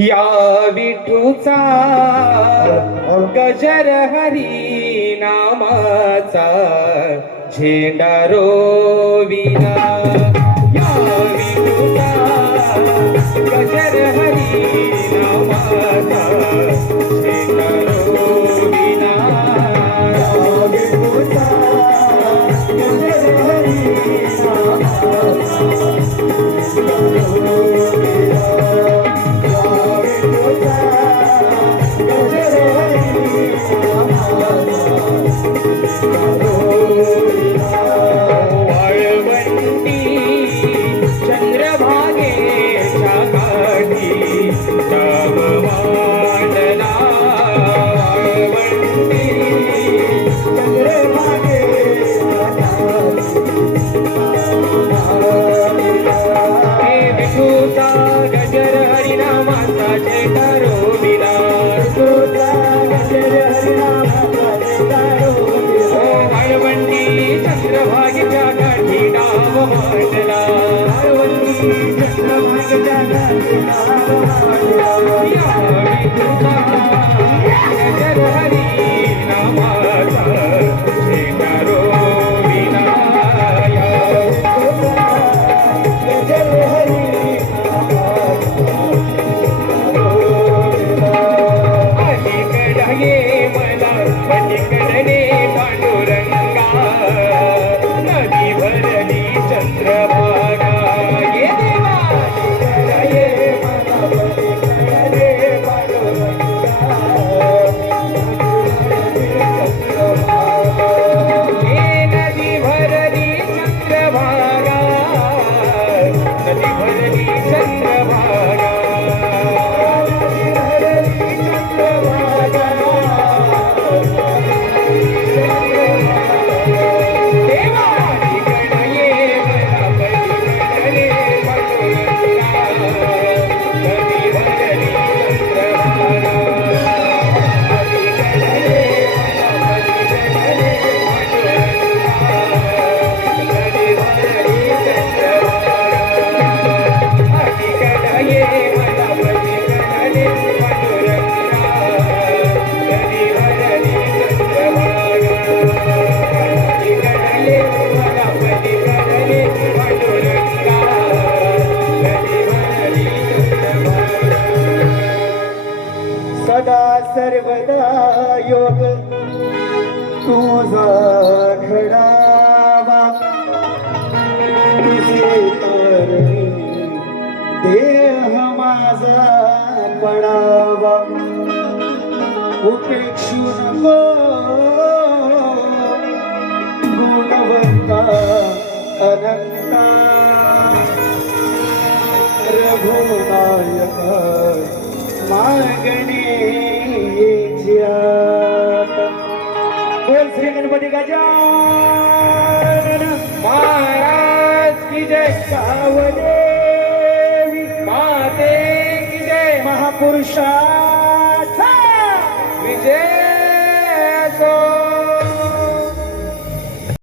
या विठूचा गजर हरी नामाचा झेंडा रोविला. या विठूचा गजर हरी नामाचा झेंडा रोविला. या विठूचा गजर हरी नामाचा झेंडा रोविला. वाळवंटी चंद्रभागेच्या काठी तव मांडला. वाळवंटी चंद्रभागेच्या काठी विठूचा गजर हरिनामाचा झेंडा रोविला. विठूचा गजर हरिनामाचा झेंडा रोविला. वाळवंटी चंद्रभागेच्या काठी नाव मांडला. वाळवंटी चंद्रभागेच्या काठी नाव मांडला. या विठूचा गजर हरिनामाचा झेंडा रोविला. या विठूचा गजर पलीकडे पांडुरंगा नदी भरली चंद्रभागा. ये देवा ये मला पलीकडे पांडुरंगा ये नदी भरली चंद्रभागा. नदी भरली चंद्रभागा. सदा सर्वदा योग तुझा घडावा. तुझे तरणी देह माझा पडावा. उपेक्षू नको गुणवंता अनंता. रघुनायक मागणी बोल श्री गणपती गजानन महाराज की जय. सावदेवी माते की जय. महापुरुषाचा विजय असो.